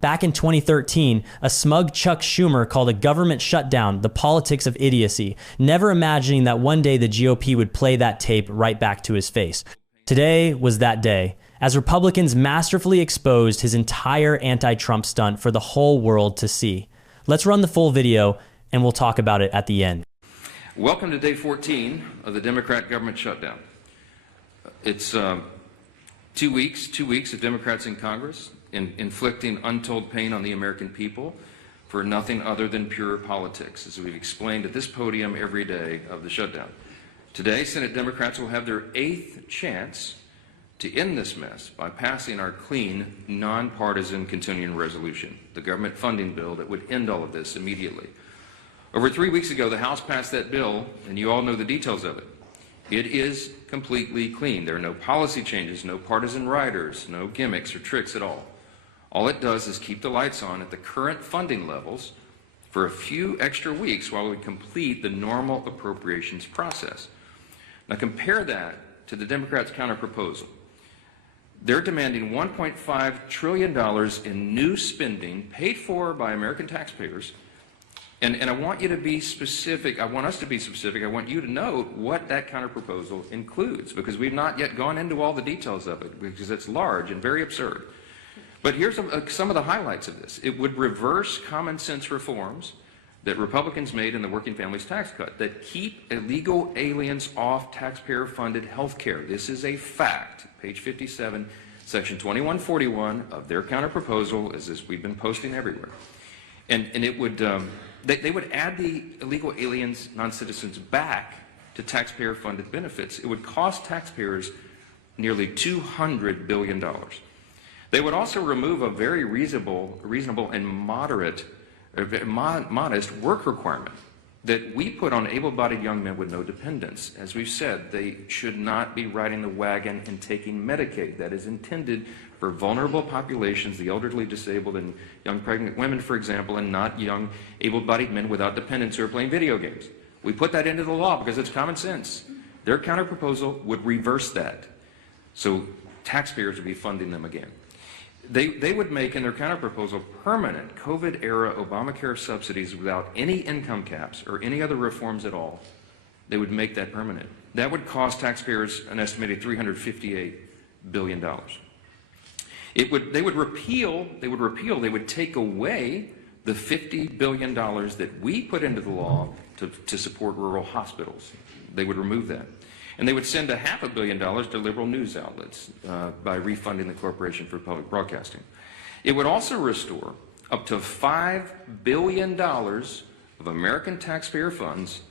Back in 2013, a smug Chuck Schumer called a government shutdown the politics of idiocy, never imagining that one day the GOP would play that tape right back to his face. Today was that day, as Republicans masterfully exposed his entire anti-Trump stunt for the whole world to see. Let's run the full video, and we'll talk about it at the end. Welcome to day 14 of the Democrat government shutdown. It's 2 weeks of Democrats in Congress inflicting untold pain on the American people for nothing other than pure politics, as we've explained at this podium every day of the shutdown. Today, Senate Democrats will have their 8th chance to end this mess by passing our clean, nonpartisan continuing resolution, the government funding bill that would end all of this immediately. Over 3 weeks ago, the House passed that bill, and you all know the details of it. It is completely clean. There are no policy changes, no partisan riders, no gimmicks or tricks at all. All it does is keep the lights on at the current funding levels for a few extra weeks while we complete the normal appropriations process. Now compare that to the Democrats' counterproposal. They're demanding $1.5 trillion in new spending paid for by American taxpayers. And I want you to be specific. I want us to be specific. I want you to note what that counterproposal includes, because we've not yet gone into all the details of it, because it's large and very absurd. But here's some of the highlights of this. It would reverse common sense reforms that Republicans made in the Working Families Tax Cut that keep illegal aliens off taxpayer-funded health care. This is a fact. Page 57, section 2141 of their counterproposal is this we've been posting everywhere. And it would, they would add the illegal aliens, non-citizens, back to taxpayer-funded benefits. It would cost taxpayers nearly $200 billion. They would also remove a very reasonable and modest work requirement that we put on able-bodied young men with no dependents. As we've said, they should not be riding the wagon and taking Medicaid. That is intended for vulnerable populations, the elderly, disabled, and young pregnant women, for example, and not young able-bodied men without dependents who are playing video games. We put that into the law because it's common sense. Their counterproposal would reverse that, so taxpayers would be funding them again. They would make, in their counterproposal, permanent COVID-era Obamacare subsidies without any income caps or any other reforms at all. They would make that permanent. That would cost taxpayers an estimated $358 billion. They would take away the $50 billion that we put into the law to support rural hospitals. They would remove that. And they would send $500 million to liberal news outlets by refunding the Corporation for Public Broadcasting. It would also restore up to $5 billion of American taxpayer funds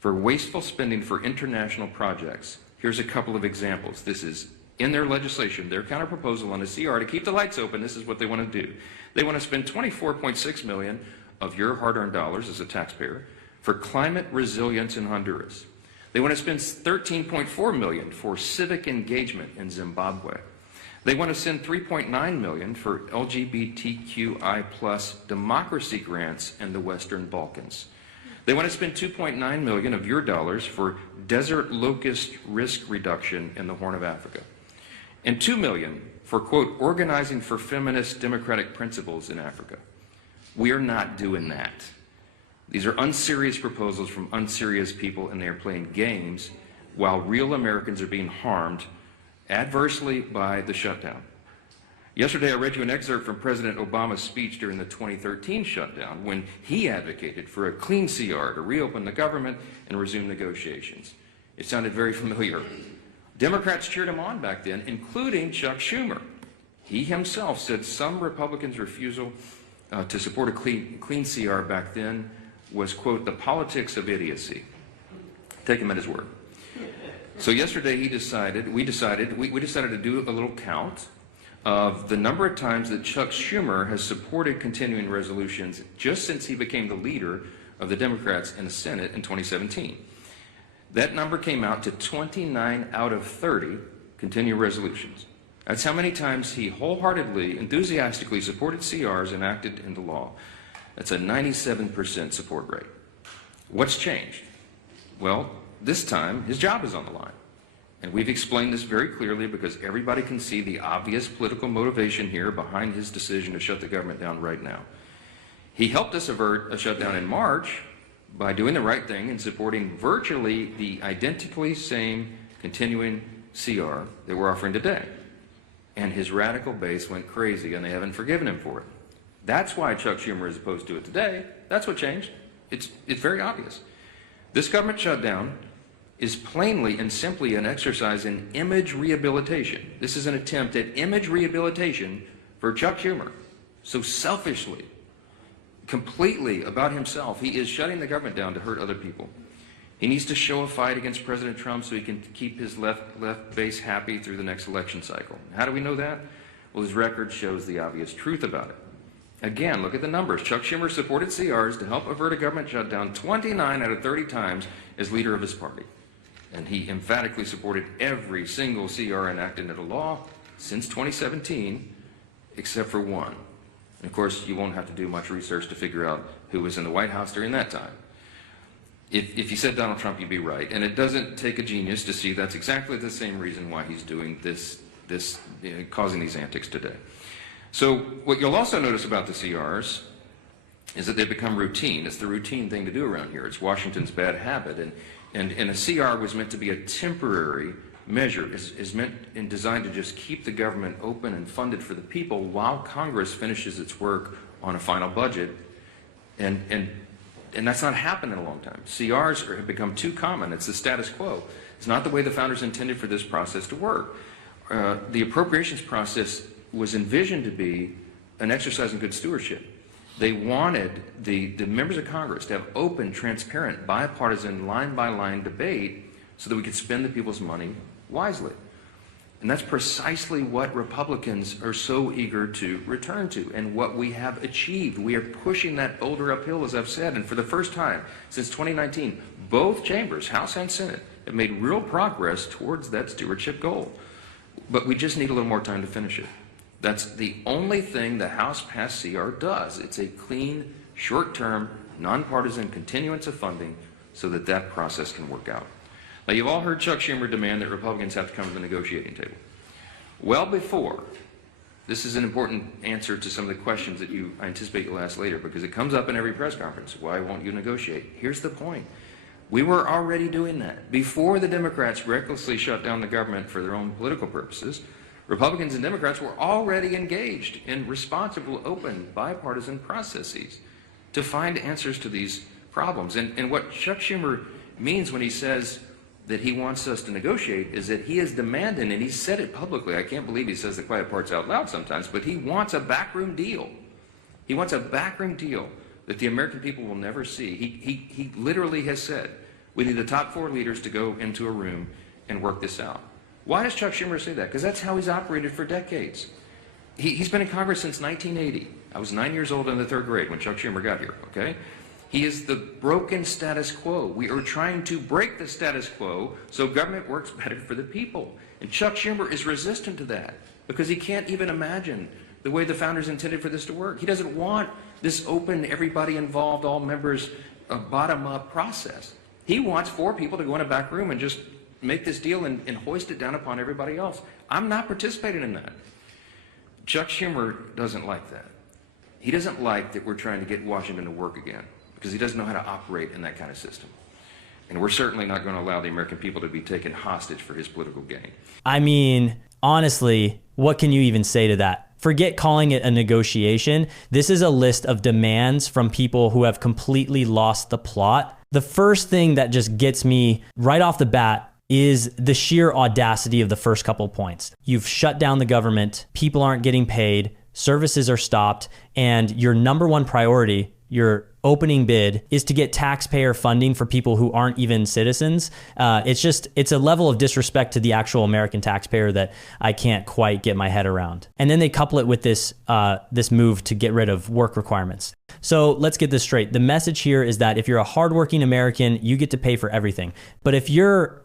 for wasteful spending for international projects. Here's a couple of examples. This is in their legislation, their counterproposal on a CR to keep the lights open. This is what they want to do. They want to spend $24.6 million of your hard-earned dollars as a taxpayer for climate resilience in Honduras. They want to spend $13.4 million for civic engagement in Zimbabwe. They want to send $3.9 million for LGBTQI plus democracy grants in the Western Balkans. They want to spend $2.9 million of your dollars for desert locust risk reduction in the Horn of Africa. And $2 million for, quote, organizing for feminist democratic principles in Africa. We are not doing that. These are unserious proposals from unserious people, and they are playing games while real Americans are being harmed adversely by the shutdown. Yesterday, I read you an excerpt from President Obama's speech during the 2013 shutdown when he advocated for a clean CR to reopen the government and resume negotiations. It sounded very familiar. Democrats cheered him on back then, including Chuck Schumer. He himself said some Republicans' refusal to support a clean CR back then was, quote, the politics of idiocy. Take him at his word. So yesterday we decided to do a little count of the number of times that Chuck Schumer has supported continuing resolutions just since he became the leader of the Democrats in the Senate in 2017. That number came out to 29 out of 30 continuing resolutions. That's how many times he wholeheartedly, enthusiastically supported CRs enacted into law. That's a 97% support rate. What's changed? Well, this time his job is on the line. And we've explained this very clearly because everybody can see the obvious political motivation here behind his decision to shut the government down right now. He helped us avert a shutdown in March by doing the right thing and supporting virtually the identically same continuing CR that we're offering today. And his radical base went crazy, and they haven't forgiven him for it. That's why Chuck Schumer is opposed to it today. That's what changed. It's very obvious. This government shutdown is plainly and simply an exercise in image rehabilitation. This is an attempt at image rehabilitation for Chuck Schumer. So selfishly, completely about himself, he is shutting the government down to hurt other people. He needs to show a fight against President Trump so he can keep his left base happy through the next election cycle. How do we know that? Well, his record shows the obvious truth about it. Again, look at the numbers. Chuck Schumer supported CRs to help avert a government shutdown 29 out of 30 times as leader of his party. And he emphatically supported every single CR enacted into law since 2017, except for one. And of course, you won't have to do much research to figure out who was in the White House during that time. If you said Donald Trump, you'd be right. And it doesn't take a genius to see that's exactly the same reason why he's doing this causing these antics today. So what you'll also notice about the CRs is that they've become routine. It's the routine thing to do around here. It's Washington's bad habit. And a CR was meant to be a temporary measure. Is meant and designed to just keep the government open and funded for the people while Congress finishes its work on a final budget. And that's not happened in a long time. CRs have become too common. It's the status quo. It's not the way the founders intended for this process to work. The appropriations process was envisioned to be an exercise in good stewardship. They wanted the members of Congress to have open, transparent, bipartisan, line-by-line debate so that we could spend the people's money wisely. And that's precisely what Republicans are so eager to return to and what we have achieved. We are pushing that boulder uphill, as I've said, and for the first time since 2019, both chambers, House and Senate, have made real progress towards that stewardship goal. But we just need a little more time to finish it. That's the only thing the House passed CR does. It's a clean, short-term, nonpartisan continuance of funding so that that process can work out. Now, you've all heard Chuck Schumer demand that Republicans have to come to the negotiating table. Well before, this is an important answer to some of the questions that I anticipate you'll ask later because it comes up in every press conference. Why won't you negotiate? Here's the point. We were already doing that. Before the Democrats recklessly shut down the government for their own political purposes, Republicans and Democrats were already engaged in responsible, open, bipartisan processes to find answers to these problems. And what Chuck Schumer means when he says that he wants us to negotiate is that he is demanding, and he said it publicly, I can't believe he says the quiet parts out loud sometimes, but he wants a backroom deal. He wants a backroom deal that the American people will never see. He literally has said, we need the top 4 leaders to go into a room and work this out. Why does Chuck Schumer say that? Because that's how he's operated for decades. He's been in Congress since 1980. I was 9 years old in the 3rd grade when Chuck Schumer got here, okay? He is the broken status quo. We are trying to break the status quo so government works better for the people. And Chuck Schumer is resistant to that because he can't even imagine the way the founders intended for this to work. He doesn't want this open, everybody involved, all members, bottom-up process. He wants 4 people to go in a back room and just make this deal and hoist it down upon everybody else. I'm not participating in that. Chuck Schumer doesn't like that. He doesn't like that we're trying to get Washington to work again because he doesn't know how to operate in that kind of system. And we're certainly not going to allow the American people to be taken hostage for his political gain. I mean, honestly, what can you even say to that? Forget calling it a negotiation. This is a list of demands from people who have completely lost the plot. The first thing that just gets me right off the bat is the sheer audacity of the first couple points. You've shut down the government, people aren't getting paid, services are stopped, and your number one priority, your opening bid, is to get taxpayer funding for people who aren't even citizens. It's a level of disrespect to the actual American taxpayer that I can't quite get my head around. And then they couple it with this move to get rid of work requirements. So let's get this straight. The message here is that if you're a hardworking American, you get to pay for everything. But if you're,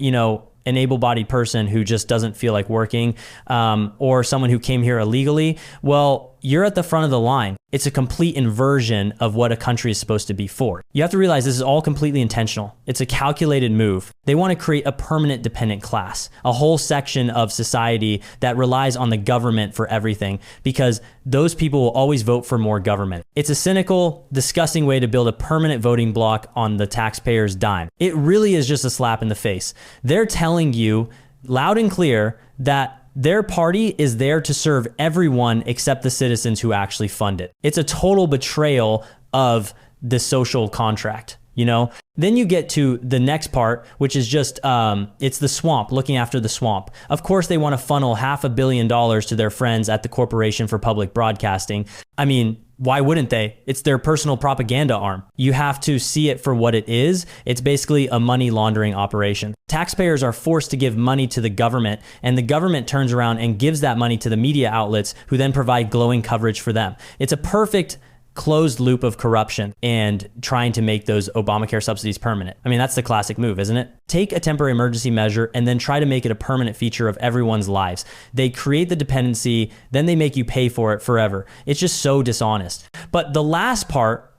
an able-bodied person who just doesn't feel like working, or someone who came here illegally, well, you're at the front of the line. It's a complete inversion of what a country is supposed to be for. You have to realize this is all completely intentional. It's a calculated move. They want to create a permanent dependent class, a whole section of society that relies on the government for everything, because those people will always vote for more government. It's a cynical, disgusting way to build a permanent voting bloc on the taxpayer's dime. It really is just a slap in the face. They're telling you loud and clear that their party is there to serve everyone except the citizens who actually fund it. It's a total betrayal of the social contract, you know? Then you get to the next part, which is just, it's the swamp, looking after the swamp. Of course, they want to funnel $500 million to their friends at the Corporation for Public Broadcasting. I mean, why wouldn't they? It's their personal propaganda arm. You have to see it for what it is. It's basically a money laundering operation. Taxpayers are forced to give money to the government, and the government turns around and gives that money to the media outlets, who then provide glowing coverage for them. It's a perfect closed loop of corruption and trying to make those Obamacare subsidies permanent. I mean, that's the classic move, isn't it? Take a temporary emergency measure and then try to make it a permanent feature of everyone's lives. They create the dependency, then they make you pay for it forever. It's just so dishonest. But the last part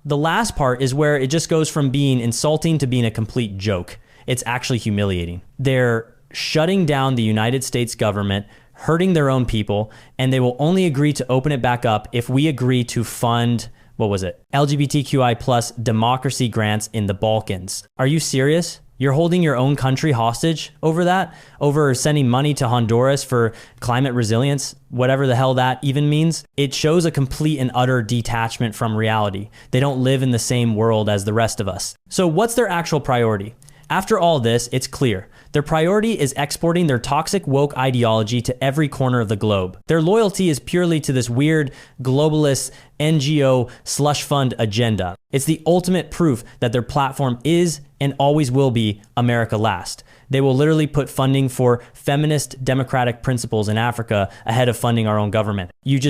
is where it just goes from being insulting to being a complete joke. It's actually humiliating. They're shutting down the United States government, hurting their own people, and they will only agree to open it back up if we agree to fund, what was it? LGBTQI plus democracy grants in the Balkans. Are you serious? You're holding your own country hostage over that? Over sending money to Honduras for climate resilience? Whatever the hell that even means. It shows a complete and utter detachment from reality. They don't live in the same world as the rest of us. So what's their actual priority? After all this, it's clear. Their priority is exporting their toxic woke ideology to every corner of the globe. Their loyalty is purely to this weird globalist NGO slush fund agenda. It's the ultimate proof that their platform is and always will be America last. They will literally put funding for feminist democratic principles in Africa ahead of funding our own government. You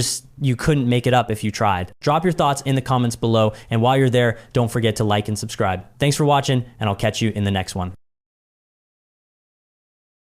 couldn't make it up if you tried. Drop your thoughts in the comments below, and while you're there, don't forget to like and subscribe. Thanks for watching, and I'll catch you in the next one.